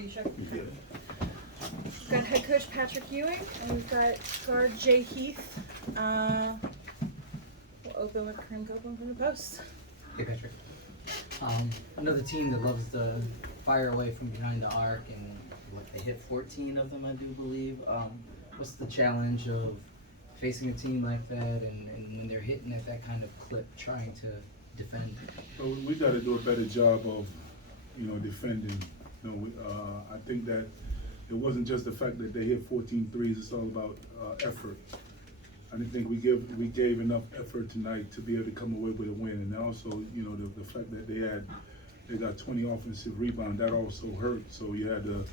you sure? Okay. We've got head coach Patrick Ewing, and we've got guard Jay Heath. We'll open with Kareem Copeland from the post. Hey, Patrick. Another team that loves to fire away from behind the arc, and they hit 14 of them, I do believe. What's the challenge of facing a team like that, and when they're hitting at that kind of clip, trying to defend? So we got to do a better job of, defending. I think that it wasn't just the fact that they hit 14 threes. It's all about effort. I didn't think we gave enough effort tonight to be able to come away with a win, and also, the fact that they got 20 offensive rebounds, that also hurt. So you had them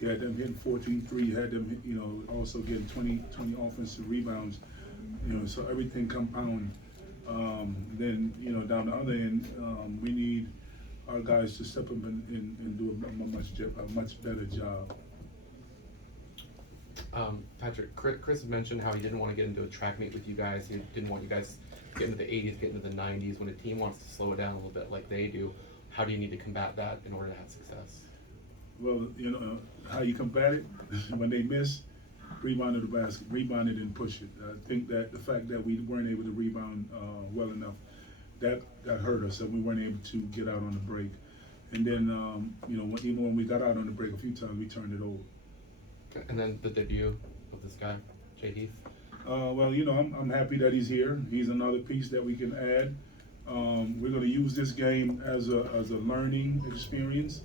hitting 14-3, you had them, also getting 20 offensive rebounds. So everything compound. Then, down the other end, we need our guys to step up and do a much better job. Patrick, Chris mentioned how he didn't want to get into a track meet with you guys. He didn't want you guys to get into the 80s, get into the 90s. When a team wants to slow it down a little bit like they do, how do you need to combat that in order to have success? Well, how you combat it, when they miss, rebound to the basket, rebound it and push it. I think that the fact that we weren't able to rebound well enough, that hurt us, and we weren't able to get out on the break. And then, even when we got out on the break a few times, we turned it over. Okay. And then the debut of this guy, Jay Heath. Well, I'm happy that he's here. He's another piece that we can add. We're going to use this game as a learning experience.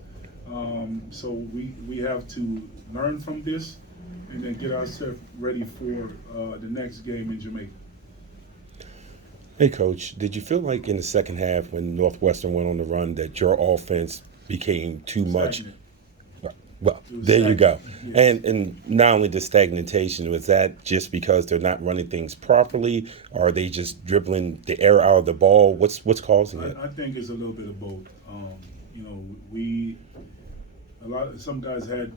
So we have to learn from this and then get ourselves ready for the next game in Jamaica. Hey, Coach, did you feel like in the second half when Northwestern went on the run that your offense became too much? Well, there you go. Yes. And not only the stagnation, was that just because they're not running things properly, or are they just dribbling the air out of the ball? What's causing it? I think it's a little bit of both. Some guys had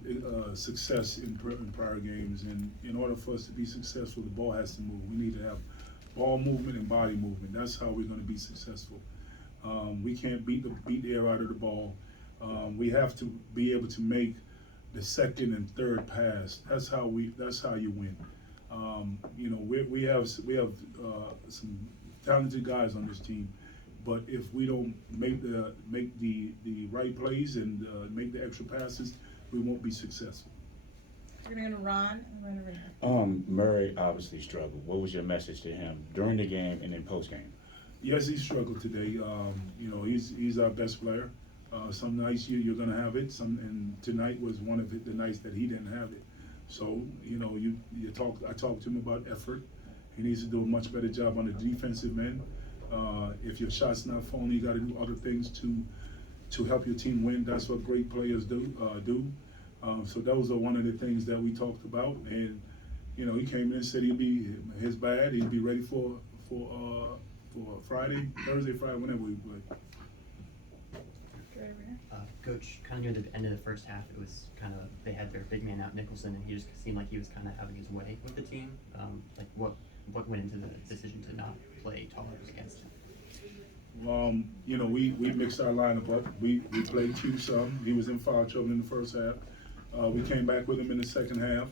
success in prior games, and in order for us to be successful, the ball has to move. We need to have ball movement and body movement. That's how we're going to be successful. We can't beat the air out of the ball. We have to be able to make the second and third pass. That's how you win. We have some talented guys on this team, but if we don't make the right plays and make the extra passes, we won't be successful. We're going to go to Ron and Ron. Murray obviously struggled. What was your message to him during the game and in post-game? Yes, he struggled today. He's our best player. Some nights you're going to have it. And tonight was one of the nights that he didn't have it. So I talked to him about effort. He needs to do a much better job on the defensive end. If your shot's not falling, you got to do other things to help your team win. That's what great players do. So those are one of the things that we talked about. And he came in and said he'd be his bad. He'd be ready for Friday, Thursday, Friday, whenever we play. Coach, kind of near the end of the first half, it was kind of, they had their big man out, Nicholson, and he just seemed like he was kind of having his way with the team. What went into the decision to not play taller against him? We mixed our lineup up. We played Q some. He was in foul trouble in the first half. We came back with him in the second half.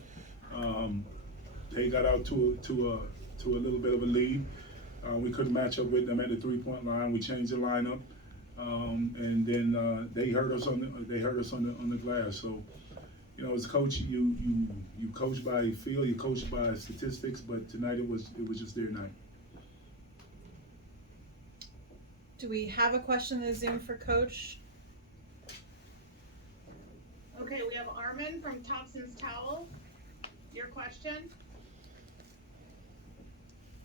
They got out to a little bit of a lead. We couldn't match up with them at the 3-point line. We changed the lineup. And then they hurt us on the glass. So, as a coach, you coach by feel, you coach by statistics. But tonight it was just their night. Do we have a question in the Zoom for Coach? Okay, we have Armin from Thompson's Towel. Your question?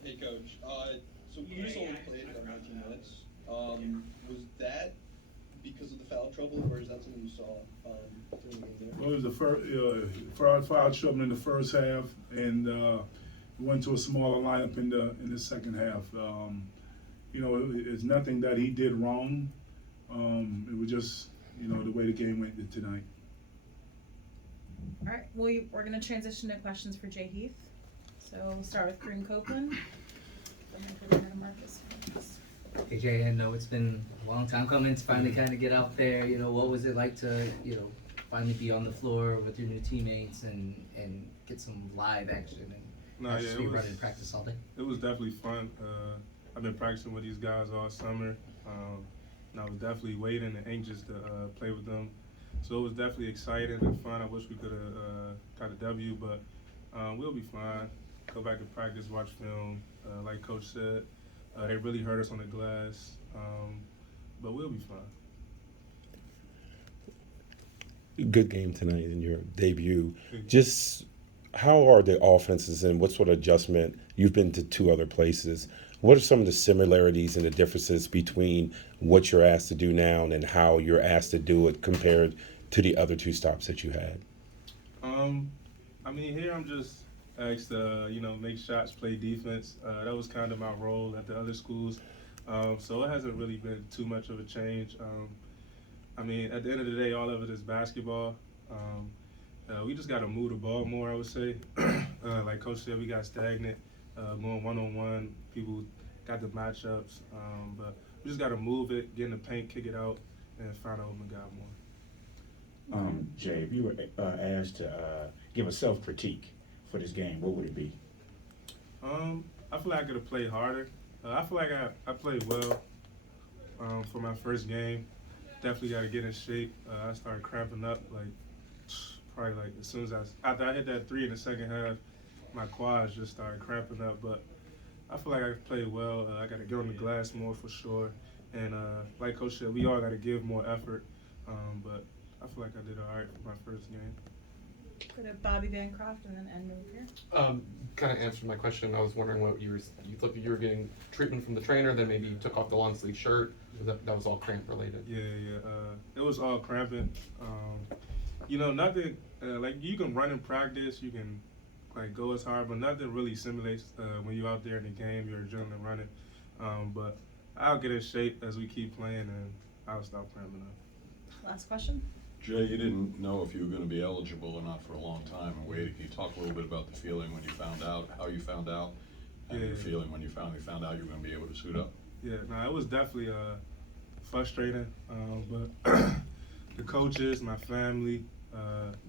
Hey, Coach. So Bruce only played about 19 minutes. Was that because of the foul trouble, or is that something you saw during the game there? Well, it was the foul trouble in the first half, and we went to a smaller lineup in the second half. It's nothing that he did wrong. It was just the way the game went tonight. All right, we're going to transition to questions for Jay Heath. So we'll start with Kareem Copeland. Hey Jay, I know it's been a long time coming to finally kind of get out there. What was it like to, finally be on the floor with your new teammates and get some live action and No, not yeah, just it be was- running practice all day? It was definitely fun. I've been practicing with these guys all summer, and I was definitely waiting and anxious to play with them. So it was definitely exciting and fun. I wish we could have got a W, but we'll be fine. Go back to practice, watch film. Like Coach said, they really hurt us on the glass, but we'll be fine. Good game tonight in your debut. Just how are the offenses and what sort of adjustment? You've been to 2 other places. What are some of the similarities and the differences between what you're asked to do now and how you're asked to do it compared to the other 2 stops that you had? I mean, here I'm just asked to, make shots, play defense. That was kind of my role at the other schools. So it hasn't really been too much of a change. I mean, at the end of the day, all of it is basketball. We just got to move the ball more, I would say. Like Coach said, we got stagnant, going one-on-one. People got the matchups. But we just got to move it, get in the paint, kick it out, and find out what we got more. Jay, if you were asked to give a self-critique for this game, what would it be? I feel like I could have played harder. I feel like I played well for my first game. Definitely got to get in shape. I started cramping up probably as soon as after I hit that 3 in the second half, my quads just started cramping up. But I feel like I played well. I got to get on the glass more for sure. And like Coach said, we all got to give more effort. But I feel like I did all right for my first game. Go to Bobby Bancroft and then end over here. Kind of answered my question. I was wondering what you thought you were getting treatment from the trainer, then maybe you took off the long sleeve shirt. That was all cramp related. Yeah. It was all cramping. Nothing you can run in practice, you can go as hard, but nothing really simulates when you're out there in the game, your adrenaline running. But I'll get in shape as we keep playing, and I'll stop cramping up. Last question. Jay, you didn't know if you were going to be eligible or not for a long time and waited. Can you talk a little bit about the feeling when you found out, how you found out, and your feeling when you finally found out you were going to be able to suit up? Yeah, no, it was definitely frustrating, but the coaches, my family,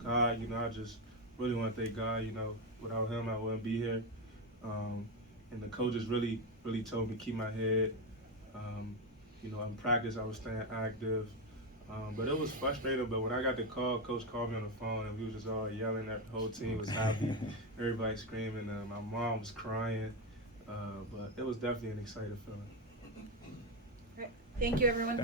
God, I just really want to thank God. Without him, I wouldn't be here. And the coaches really told me to keep my head. In practice, I was staying active. But it was frustrating. But when I got the call, Coach called me on the phone, and we was just all yelling. That whole team was happy. Everybody screaming. My mom was crying. But it was definitely an exciting feeling. All right. Thank you, everyone.